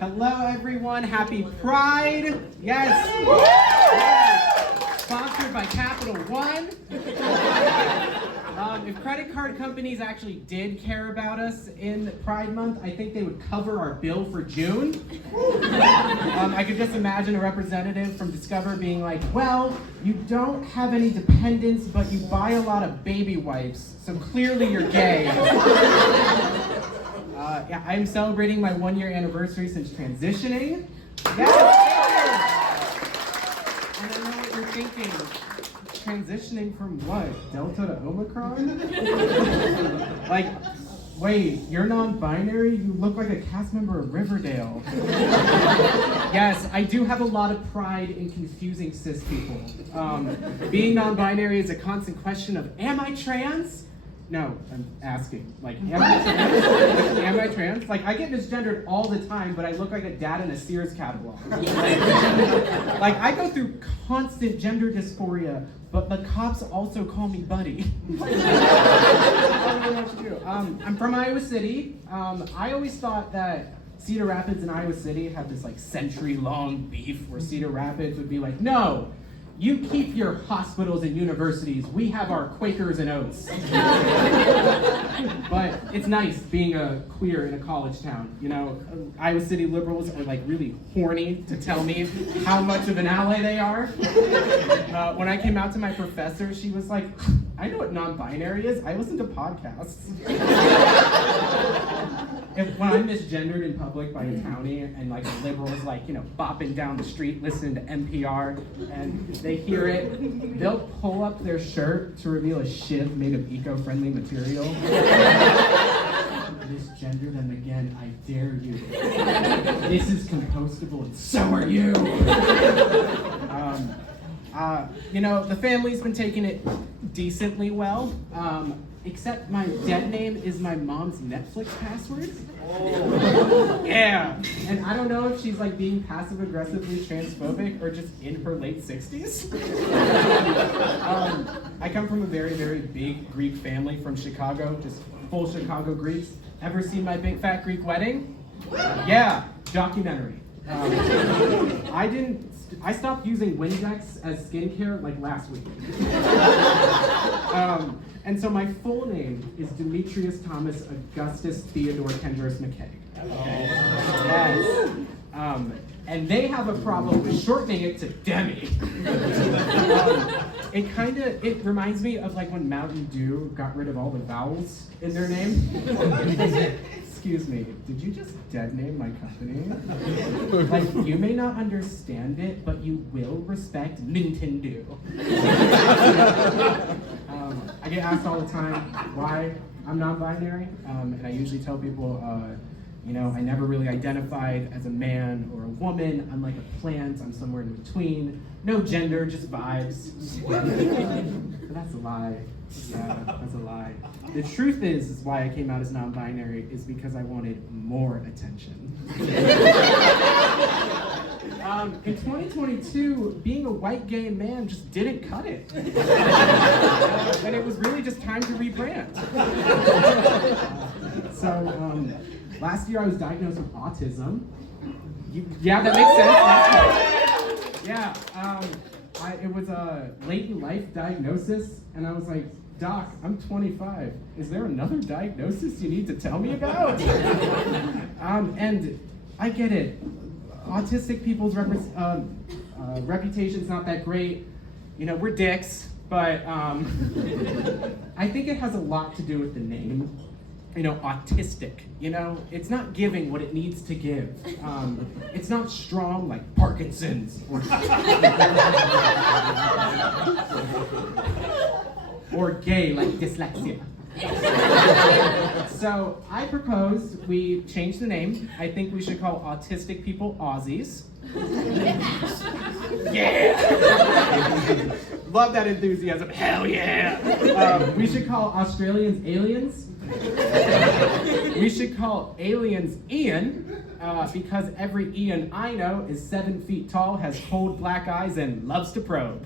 Hello, everyone. Happy Pride. Yes. Yes. Sponsored by Capital One. If credit card companies actually did care about us in Pride Month, I think they would cover our bill for June. I could just imagine a representative from Discover being like, well, you don't have any dependents, but you buy a lot of baby wipes, so clearly you're gay. Yeah, I'm celebrating my 1-year anniversary since transitioning. Yes! And I know what you're thinking. Transitioning from what? Delta to Omicron? Like, wait, you're non-binary? You look like a cast member of Riverdale. Yes, I do have a lot of pride in confusing cis people. Being non-binary is a constant question of, am I trans? No, I'm asking. Like, am I trans? Am I trans? Like, I get misgendered all the time, but I look like a dad in a Sears catalog. Like, I go through constant gender dysphoria, but the cops also call me buddy. I don't know what to do. I'm from Iowa City. I always thought that Cedar Rapids and Iowa City had this like century-long beef where Cedar Rapids would be like, no, you keep your hospitals and universities. We have our Quakers and Oats. But it's nice being a queer in a college town. You know, Iowa City liberals are like really horny to tell me how much of an ally they are. When I came out to my professor, she was like, I know what non-binary is. I listen to podcasts. When I'm misgendered in public by a townie and like a liberal's like, you know, bopping down the street listening to NPR and they hear it, they'll pull up their shirt to reveal a shiv made of eco-friendly material. Misgender them again, I dare you. This is compostable and so are you. You know, the family's been taking it decently well. Except my dead name is my mom's Netflix password. Oh. Yeah, and I don't know if she's like being passive-aggressively transphobic or just in her late 60s. I come from a very, very big Greek family from Chicago, just full Chicago Greeks. Ever seen My Big Fat Greek Wedding? Yeah, documentary. I stopped using Windex as skincare like last week. And so my full name is Demetrius Thomas Augustus Theodore Kendros McKay. Okay. Yes. And they have a problem with shortening it to Demi. It reminds me of like when Mountain Dew got rid of all the vowels in their name. Excuse me, did you just dead name my company? Like, you may not understand it, but you will respect Mountain Dew. I get asked all the time why I'm non-binary, and I usually tell people, you know, I never really identified as a man or a woman. I'm like a plant, I'm somewhere in between. No gender, just vibes. But that's a lie. Yeah, that's a lie. The truth is why I came out as non-binary is because I wanted more attention. In 2022, being a white gay man just didn't cut it. And it was really just time to rebrand. Last year I was diagnosed with autism. Yeah, that makes sense. Yeah, it was a late in life diagnosis, and I was like, Doc, I'm 25. Is there another diagnosis you need to tell me about? And I get it. Autistic people's reputation's not that great. You know, we're dicks, but I think it has a lot to do with the name. You know, autistic, you know? It's not giving what it needs to give. It's not strong like Parkinson's or gay like dyslexia. So I propose we change the name. I think we should call autistic people Aussies. Yeah! Love that enthusiasm, hell yeah! We should call Australians aliens. We should call aliens Ian, because every Ian I know is 7 feet tall, has cold black eyes, and loves to probe.